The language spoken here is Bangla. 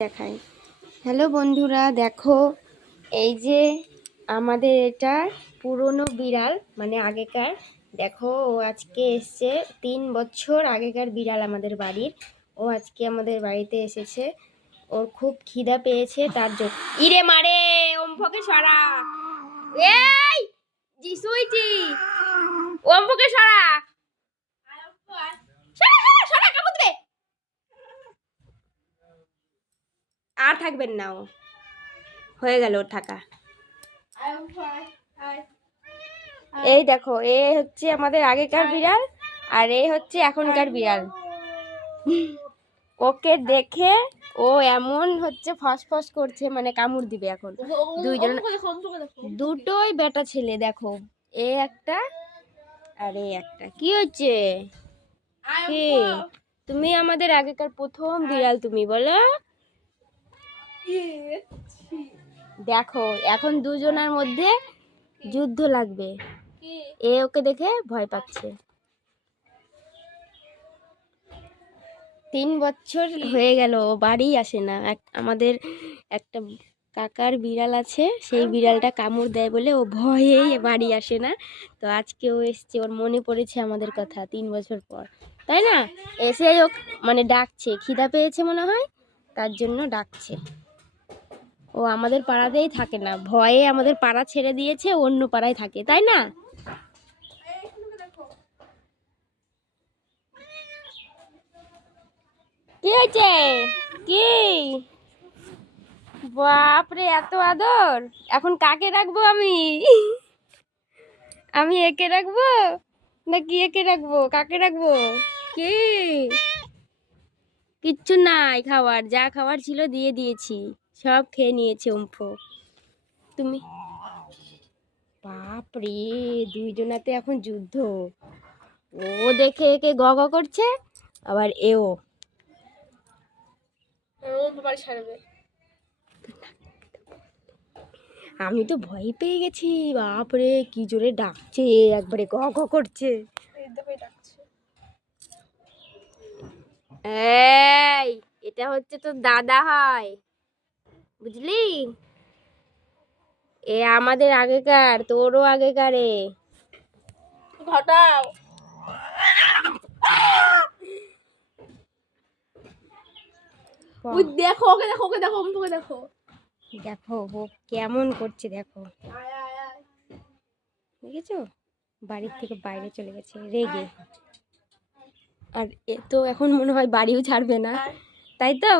দেখাই। হ্যালো বন্ধুরা, দেখো এই যে আমাদের এটা পুরনো বিড়াল, মানে আগেকার। দেখো ও আজকে এসছে, 3 বছর আগেকার বিড়াল আমাদের বাড়ির। ও আজকে আমাদের বাড়িতে এসেছে। ওর খুব খিদা পেয়েছে, তার জন্য ইরে মারে ওমফকে সরা। এই জিসুইজি ওমফকে সরা, সরা কামুদ রে। আর থাকবেন না, ও হয়ে গেল ওর থাকা। এই দেখো, এ হচ্ছে আমাদের আগেকার বিড়াল আর এ হচ্ছে এখনকার বিড়াল। ওকে দেখে ও এমন হচ্ছে ফসফস করছে, মানে কামড় দিবে এখন। দুটোই বেটা ছেলে। দেখো এ একটা আর এ একটা। কি হচ্ছে? কি তুমি আমাদের আগেকার প্রথম বিড়াল, তুমি বলো। দেখো এখন দুজনের মধ্যে যুদ্ধ লাগবে। এ ওকে দেখে ভয় পাচ্ছে। 3 বছর হয়ে গেল ও বাড়ি আসে না। আমাদের একটা কাকার বিড়াল আছে, সেই বিড়ালটা কামড় দেয় বলে ও ভয়েই বাড়ি আসে না। তো আজকে ও এসছে, ওর মনে পড়েছে আমাদের কথা 3 বছর পর, তাই না? এসে ও মানে ডাকছে, খিদা পেয়েছে মনে হয়, তার জন্য ডাকছে। ও আমাদের পাড়াতেই থাকে না, ভয়ে আমাদের পাড়া ছেড়ে দিয়েছে, অন্য পাড়ায় থাকে, তাই না? কি হয়েছে? কি বাপরে, এত আদর! এখন কাকে রাখবো আমি? আমি একে রাখবো নাকি একে রাখবো? কাকে রাখবো? কি কিচ্ছু নাই খাওয়ার, যা খাওয়ার ছিল দিয়ে দিয়েছি, সব খেয়ে নিয়েছে উম্ফো। তুমি বাপরে, দুইজনাতে এখন যুদ্ধ। ও দেখে একে গ গ করছে, আবার এও। আমি তো ভয় পেয়ে গেছি, বাপরে কি জোরে ডাকছে, একবারে গ গ করছে। এই এটা হচ্ছে তোর দাদা হয়, বুঝলি? এ আমাদের আগেকার, তোরও আগেকারে। ঘটাও। দেখো ওকে, দেখো ওকে, দেখো ওকে, দেখো দেখো ও কেমন করছে, দেখো। দেখেছো, বাড়ির থেকে বাইরে চলে গেছে রেগে। আর এ তো এখন মনে হয় বাড়িও ছাড়বে না, তাই তো?